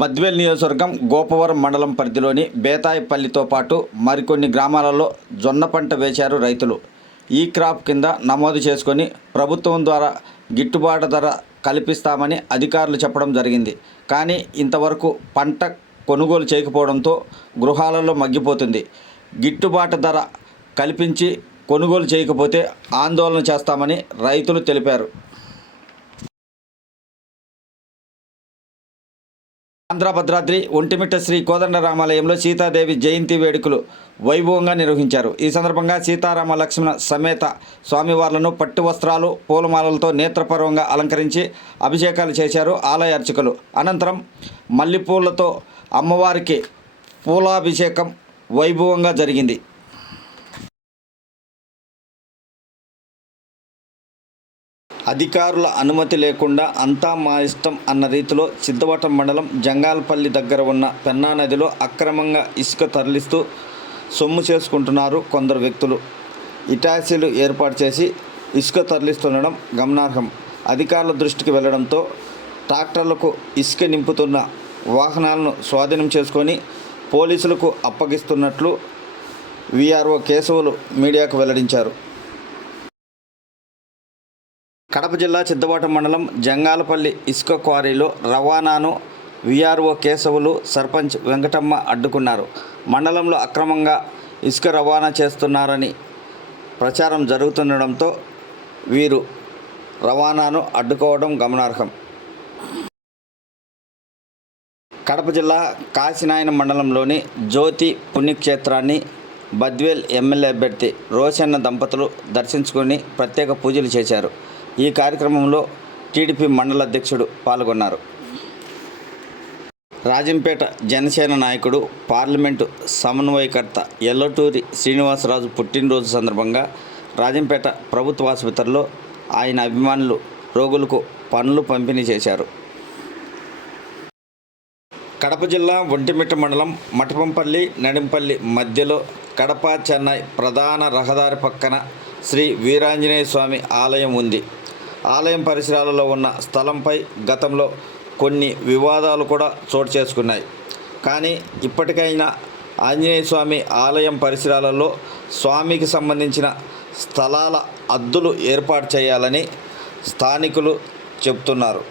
బద్వేల్ నియోజకవర్గం గోపవరం మండలం పరిధిలోని బేతాయిపల్లితో పాటు మరికొన్ని గ్రామాలలో జొన్న పంట వేశారు రైతులు. ఈ క్రాప్ కింద నమోదు చేసుకొని ప్రభుత్వం ద్వారా గిట్టుబాటు ధర కల్పిస్తామని అధికారులు చెప్పడం జరిగింది. కానీ ఇంతవరకు పంట కొనుగోలు చేయకపోవడంతో గృహాలలో మగ్గిపోతుంది. గిట్టుబాటు ధర కల్పించి కొనుగోలు చేయకపోతే ఆందోళన చేస్తామని రైతులు తెలిపారు. ఆంధ్ర భద్రాద్రి ఒంటిమిట్ట శ్రీ కోదండరామాలయంలో సీతాదేవి జయంతి వేడుకలు వైభవంగా నిర్వహించారు. ఈ సందర్భంగా సీతారామ లక్ష్మణ సమేత స్వామివార్లను పట్టు వస్త్రాలు పూలమాలలతో నేత్రపర్వంగా అలంకరించి అభిషేకాలు చేశారు ఆలయ అర్చకులు. అనంతరం మల్లెపూలతో అమ్మవారికి పూలాభిషేకం వైభవంగా జరిగింది. అధికారుల అనుమతి లేకుండా అంతా మా ఇష్టం అన్న రీతిలో సిద్ధవటం మండలం జంగాలపల్లి దగ్గర ఉన్న పెన్నా నదిలో అక్రమంగా ఇసుక తరలిస్తూ సొమ్ము చేసుకుంటున్నారు కొందరు వ్యక్తులు. ఇటాచీలు ఏర్పాటు చేసి ఇసుక తరలిస్తుండడం గమనార్హం. అధికారుల దృష్టికి వెళ్లడంతో ట్రాక్టర్లకు ఇసుక నింపుతున్న వాహనాలను స్వాధీనం చేసుకొని పోలీసులకు అప్పగిస్తున్నట్లు వీఆర్ఓ కేశవులు మీడియాకు వెల్లడించారు. కడప జిల్లా సిద్ధవటం మండలం జంగాలపల్లి ఇసుక క్వారీలో రవాణాను వీఆర్ఓ కేశవులు, సర్పంచ్ వెంకటమ్మ అడ్డుకున్నారు. మండలంలో అక్రమంగా ఇసుక రవాణా చేస్తున్నారని ప్రచారం జరుగుతుండడంతో వీరు రవాణాను అడ్డుకోవడం గమనార్హం. కడప జిల్లా కాశీనాయన మండలంలోని జ్యోతి పుణ్యక్షేత్రాన్ని బద్వేల్ ఎమ్మెల్యే అభ్యర్థి రోషన్న దంపతులు దర్శించుకొని ప్రత్యేక పూజలు చేశారు. ఈ కార్యక్రమంలో టీడీపీ మండల అధ్యక్షుడు పాల్గొన్నారు. రాజంపేట జనసేన నాయకుడు, పార్లమెంటు సమన్వయకర్త ఎల్లటూరి శ్రీనివాసరాజు పుట్టినరోజు సందర్భంగా రాజంపేట ప్రభుత్వ ఆసుపత్రిలో ఆయన అభిమానులు రోగులకు పండ్లు పంపిణీ చేశారు. కడప జిల్లా ఒంటిమిట్ట మండలం మఠపంపల్లి నడింపల్లి మధ్యలో కడప చెన్నై ప్రధాన రహదారి పక్కన శ్రీ వీరాంజనేయ స్వామి ఆలయం ఉంది. ఆలయం పరిసరాలలో ఉన్న స్థలంపై గతంలో కొన్ని వివాదాలు కూడా చోటు చేసుకున్నాయి. కానీ ఇప్పటికైనా ఆంజనేయ స్వామి ఆలయం పరిసరాలలో స్వామికి సంబంధించిన స్థలాల హద్దులు ఏర్పాటు చేయాలని స్థానికులు చెబుతున్నారు.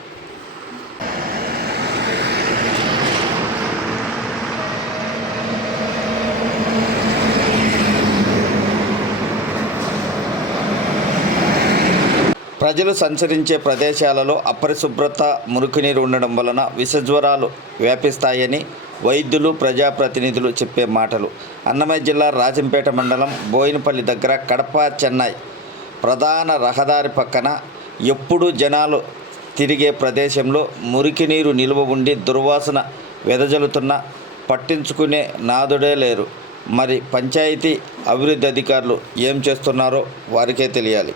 ప్రజలు సంచరించే ప్రదేశాలలో అపరిశుభ్రత, మురుగునీరు ఉండడం వలన విషజ్వరాలు వ్యాపిస్తాయని వైద్యులు, ప్రజాప్రతినిధులు చెప్పే మాటలు. అన్నమయ్య జిల్లా రాజంపేట మండలం బోయినపల్లి దగ్గర కడప చెన్నై ప్రధాన రహదారి పక్కన ఎప్పుడూ జనాలు తిరిగే ప్రదేశంలో మురికినీరు నిల్వ ఉండి దుర్వాసన వెదజల్లుతున్నా పట్టించుకునే నాదుడే లేరు. మరి పంచాయతీ అభివృద్ధి అధికారులు ఏం చేస్తున్నారో వారికే తెలియాలి.